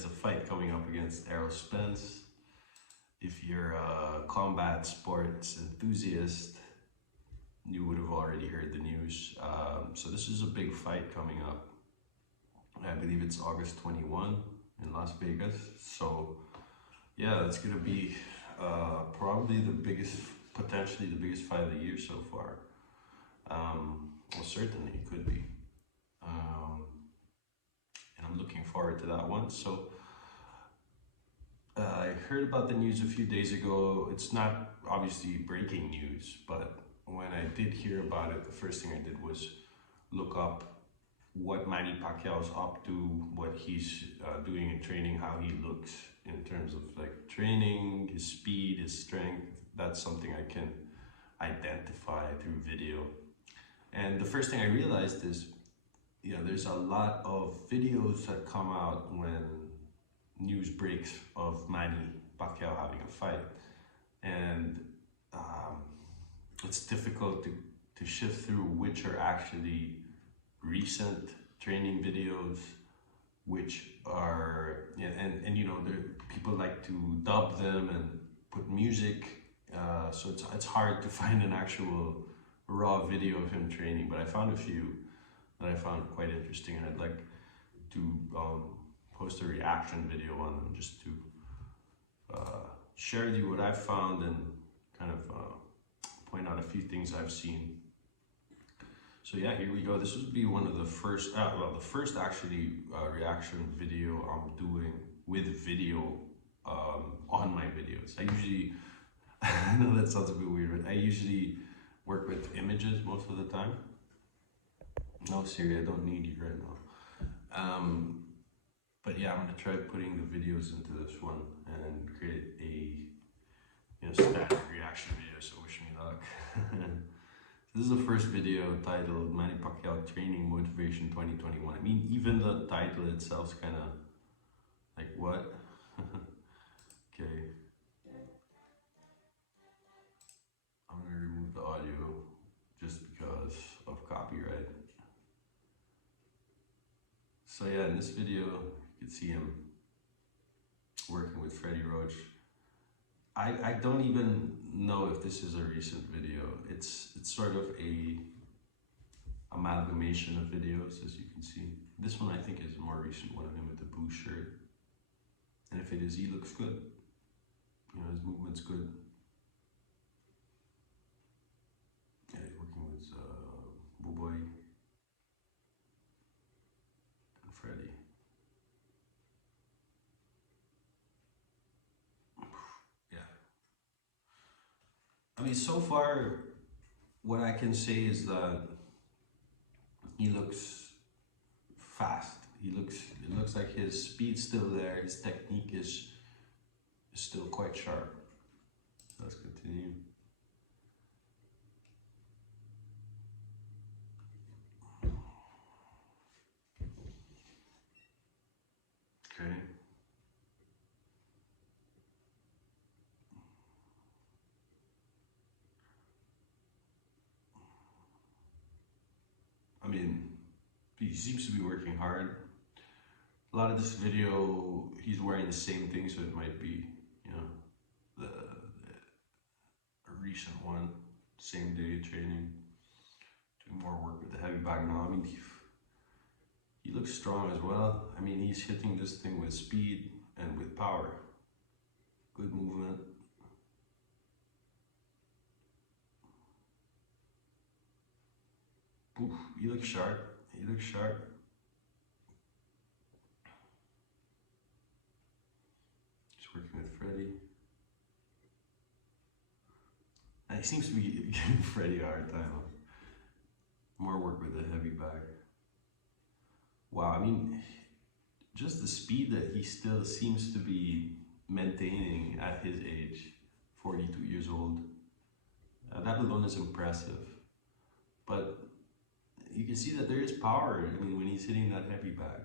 has a fight coming up against Errol Spence. If you're a combat sports enthusiast, you would have already heard the news. So this is a big fight coming up. I believe it's August 21 in Las Vegas. So yeah, it's gonna be probably the biggest, potentially the biggest fight of the year so far. Well, certainly it could be. And I'm looking forward to that one. So I heard about the news a few days ago. It's not obviously breaking news, but when I did hear about it, the first thing I did was look up what Manny Pacquiao is up to, what he's doing in training, how he looks in terms of like training, his speed, his strength. That's something I can identify through video. And the first thing I realized is, you know, there's a lot of videos that come out when news breaks of Manny Pacquiao having a fight. And it's difficult to shift through which are actually recent training videos, which are, yeah, and you know, people like to dub them and put music, so it's hard to find an actual raw video of him training, but I found a few that I found quite interesting, and I'd like to post a reaction video on them just to share with you what I've found and kind of point out a few things I've seen. So yeah, here we go. This would be one of the first, well, the first actually reaction video I'm doing with video on my videos. I usually, I know that sounds a bit weird, but I usually work with images most of the time. No, Siri, I don't need you right now. But yeah, I'm gonna try putting the videos into this one and create a standard reaction video. So wish me luck. This is the first video titled Manny Pacquiao Training Motivation 2021. I mean, even the title itself is kind of like, what? Okay. I'm going to remove the audio just because of copyright. So yeah, in this video, you can see him working with Freddie Roach. I don't even know if this is a recent video. It's sort of a amalgamation of videos, as you can see. This one I think is a more recent one of him with the blue shirt. And if it is, he looks good. You know, his movement's good. Yeah, he's working with Boy and Freddie. I mean, so far, what I can say is that he looks fast. It looks like his speed's still there. His technique is still quite sharp. Let's continue. Okay. I mean, he seems to be working hard. A lot of this video, he's wearing the same thing, so it might be, you know, a recent one, same day training, doing more work with the heavy bag now. I mean, he looks strong as well. I mean, he's hitting this thing with speed and with power. Good movement. Oof, he looks sharp. He looks sharp. Just working with Freddie. And he seems to be giving Freddie a hard time. More work with the heavy bag. Wow, I mean, just the speed that he still seems to be maintaining at his age, 42 years old. That alone is impressive. But you can see that there is power, I mean, when he's hitting that heavy bag.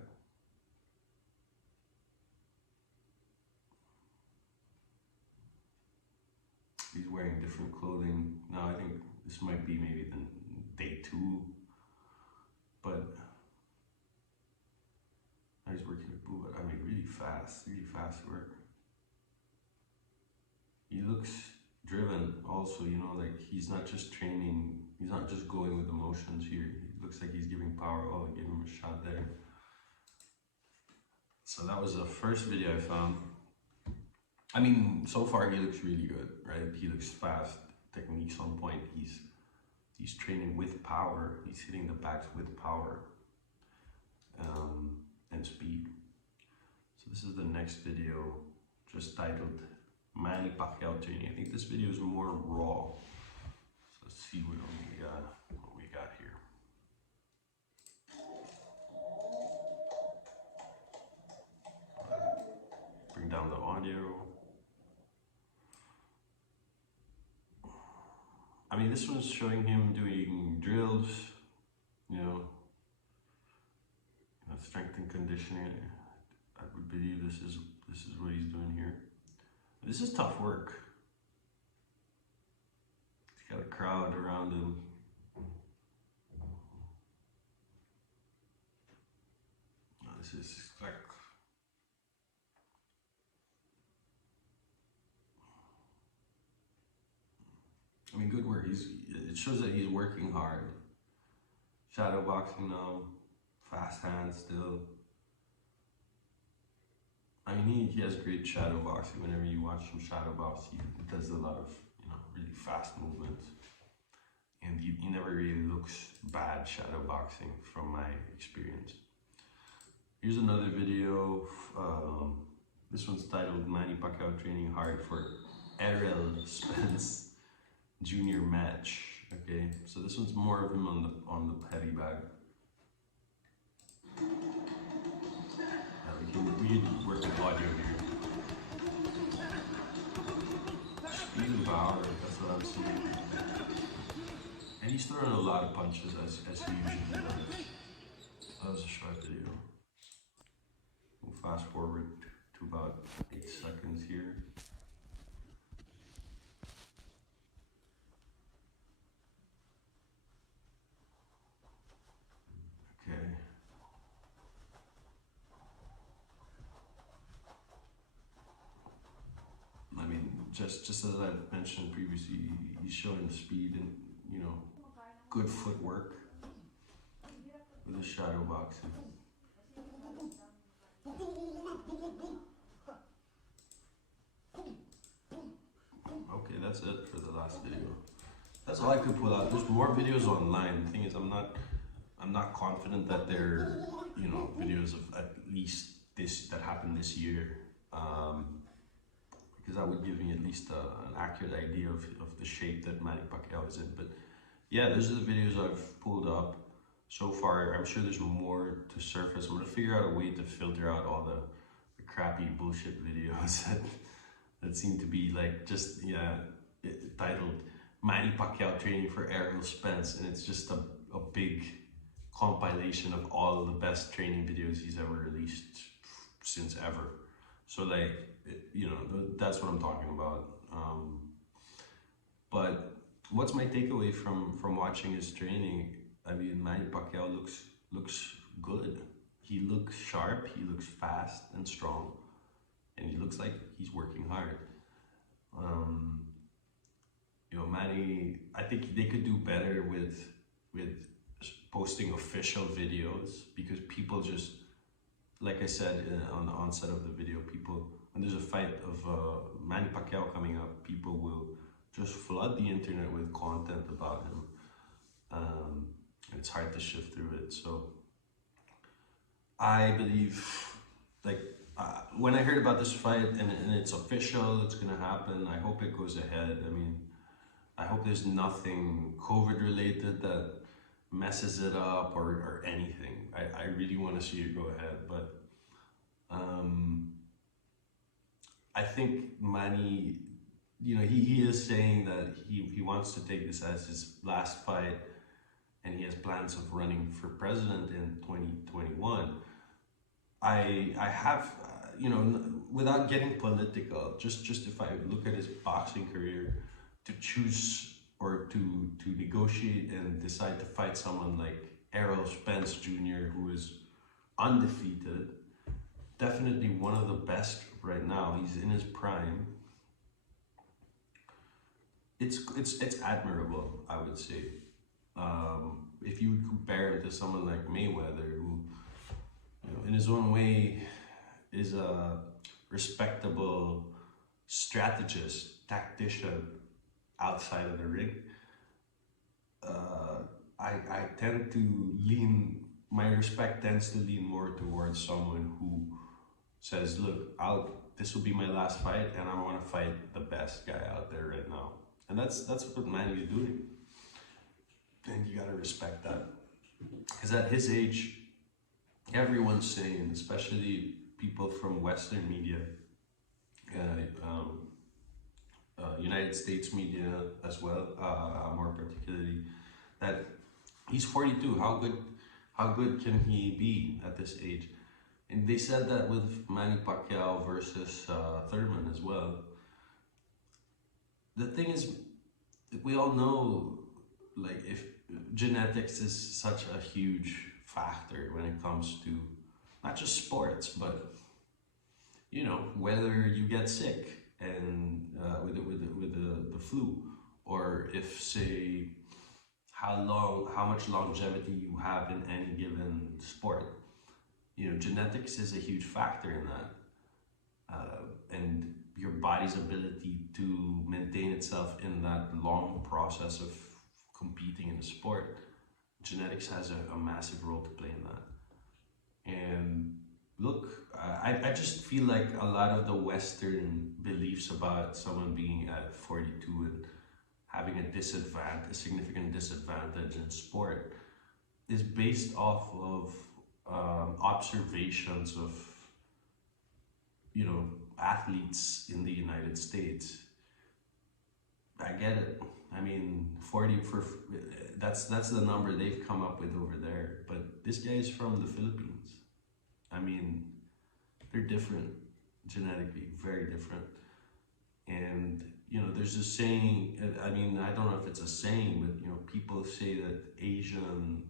He's wearing different clothing. Now I think this might be maybe the day 2, but now he's working with Boo, I mean, really fast. really fast work. He looks driven also, you know, like he's not just training, he's not just going with emotions here. He looks like he's giving power. Oh, I gave him a shot there. So that was the first video I found. I mean, so far he looks really good, right? He looks fast, technique's on point. He's training with power. He's hitting the backs with power and speed. So this is the next video, just titled Manny Pacquiao training. I think this video is more raw. So let's see what we got here. Bring down the audio. I mean, this one's showing him doing drills, you know, strength and conditioning. I would believe this is what he's doing here. This is tough work. He's got a crowd around him. This is like, I mean, good work. It shows that he's working hard. Shadow boxing now, fast hands still. I mean, he has great shadow boxing. Whenever you watch him shadow box, he does a lot of, you know, really fast movements. And he never really looks bad shadow boxing from my experience. Here's another video. This one's titled Manny Pacquiao Training Hard for Errol Spence Junior match. Okay, so this one's more of him on the heavy bag. We can work with audio here. Speed and power, that's what I'm seeing. And he's throwing a lot of punches as he usually does. That was a short video. We'll fast forward to about 8 seconds here. Okay. I mean, just as I mentioned previously, he's showing speed and, you know, good footwork with his shadow boxing. Okay, that's it for the last video. That's all I could pull out. There's more videos online. The thing is, I'm not confident that they're, you know, videos of at least this that happened this year, because that would give me at least an accurate idea of the shape that Manny Pacquiao is in. But yeah, those are the videos I've pulled up so far. I'm sure there's more to surface. I'm gonna figure out a way to filter out all the crappy bullshit videos that seem to be like just, yeah, titled Manny Pacquiao Training for Errol Spence, and it's just a big compilation of all the best training videos he's ever released since ever. So like, you know, that's what I'm talking about. But what's my takeaway from watching his training? I mean, Manny Pacquiao looks good. He looks sharp, he looks fast and strong, and he looks like he's working hard. You know, Manny, I think they could do better with posting official videos, because people just, like I said on the onset of the video, people, when there's a fight of Manny Pacquiao coming up, people will just flood the internet with content about him, and it's hard to shift through it. So I believe, like, when I heard about this fight and it's official, it's gonna happen, I hope it goes ahead. I mean, I hope there's nothing COVID related that messes it up or anything. I really want to see it go ahead, but I think Manny, you know, he is saying that he wants to take this as his last fight, and he has plans of running for president in 2021. I have, you know, without getting political, just if I look at his boxing career, to choose or to negotiate and decide to fight someone like Errol Spence Jr., who is undefeated, definitely one of the best right now. He's in his prime. It's admirable, I would say. If you would compare it to someone like Mayweather, who, you know, in his own way is a respectable strategist, tactician outside of the ring, I tend to lean, my respect tends to lean more towards someone who says, look, this will be my last fight and I want to fight the best guy out there right now. And that's what Manny's doing. And you gotta respect that. Because at his age, everyone's saying, especially people from Western media, United States media as well, more particularly, that he's 42. How good can he be at this age? And they said that with Manny Pacquiao versus Thurman as well. The thing is, we all know, like, if genetics is such a huge factor when it comes to not just sports, but, you know, whether you get sick and with the flu, or if, say, how much longevity you have in any given sport. You know, genetics is a huge factor in that, and your body's ability to maintain itself in that long process of competing in a sport. Genetics has a massive role to play in that. And look, I just feel like a lot of the Western beliefs about someone being at 42 and having a significant disadvantage in sport is based off of observations of, you know, athletes in the United States. I get it. I mean, 40 for that's the number they've come up with over there. But this guy is from the Philippines. I mean, they're different genetically, very different. And you know, there's a saying. I mean, I don't know if it's a saying, but you know, people say that Asian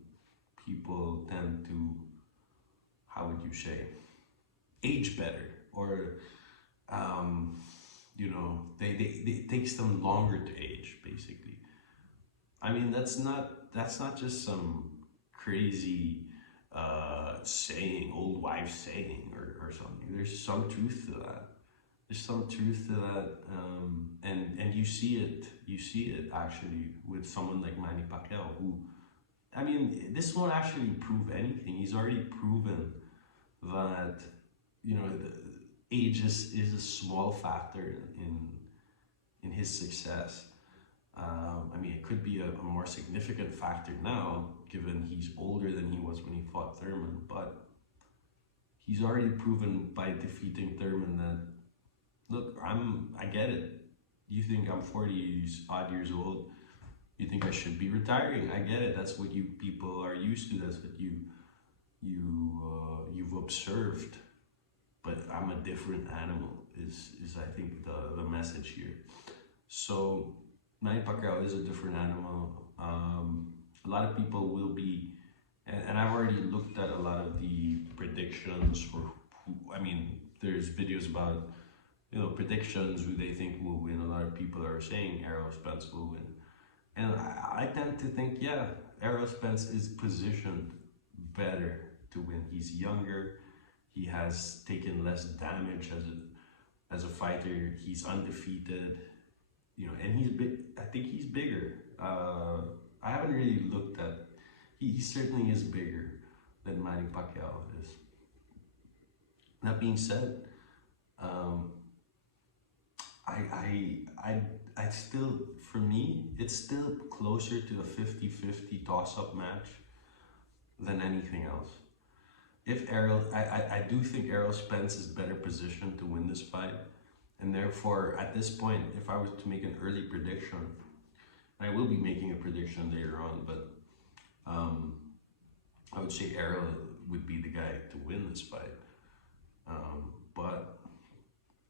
people tend to, how would you say, age better, or you know, it takes them longer to age, basically. I mean, that's not just some crazy saying, old wives saying, or something. There's some truth to that. There's some truth to that, and you see it actually with someone like Manny Pacquiao, who, I mean, this won't actually prove anything. He's already proven that, you know, age is a small factor in his success. I mean, it could be a more significant factor now, given he's older than he was when he fought Thurman, but he's already proven by defeating Thurman that, look, I get it. You think I'm 40 odd years old. You think I should be retiring. I get it. That's what you people are used to. That's what you've observed. But I'm a different animal is I think the message here. So Manny Pacquiao is a different animal. A lot of people will be, and I've already looked at a lot of the predictions for who, I mean, there's videos about, you know, predictions who they think will win. A lot of people are saying Errol Spence will win. And I tend to think, yeah, Errol Spence is positioned better to win. He's younger. He has taken less damage as a fighter. He's undefeated, you know, and he's big. I think he's bigger. I haven't really looked at. He certainly is bigger than Manny Pacquiao is. That being said, I still, for me, it's still closer to a 50-50 toss-up match than anything else. If I do think Errol Spence is better positioned to win this fight, and therefore, at this point, if I was to make an early prediction, and I will be making a prediction later on, but I would say Errol would be the guy to win this fight. But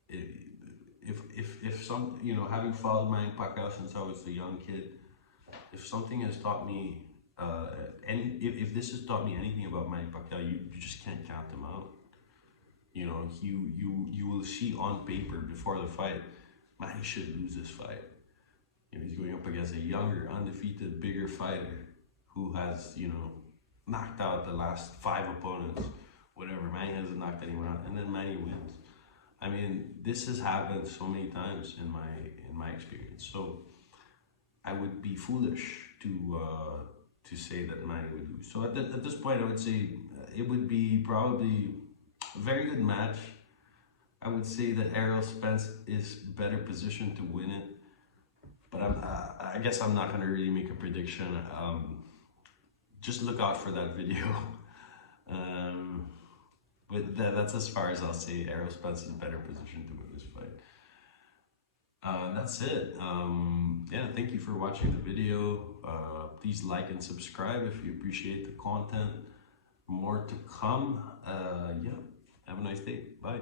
if some, you know, having followed Manny Pacquiao since I was a young kid, if something has taught me, if this has taught me anything about Manny Pacquiao, you just can't count him out. You know, you will see on paper before the fight, Manny should lose this fight. You know, he's going up against a younger, undefeated, bigger fighter who has, you know, knocked out the last 5 opponents, whatever. Manny hasn't knocked anyone out, and then Manny wins. I mean, this has happened so many times in my experience. So I would be foolish to say that Manny would lose. So at this point, I would say it would be probably a very good match. I would say that Errol Spence is better positioned to win it, but I guess I'm not gonna really make a prediction. Just look out for that video. But that's as far as I'll say. Errol Spence is better positioned to win this fight. That's it. Yeah, thank you for watching the video. Please like and subscribe if you appreciate the content. More to come. Yeah, have a nice day. Bye.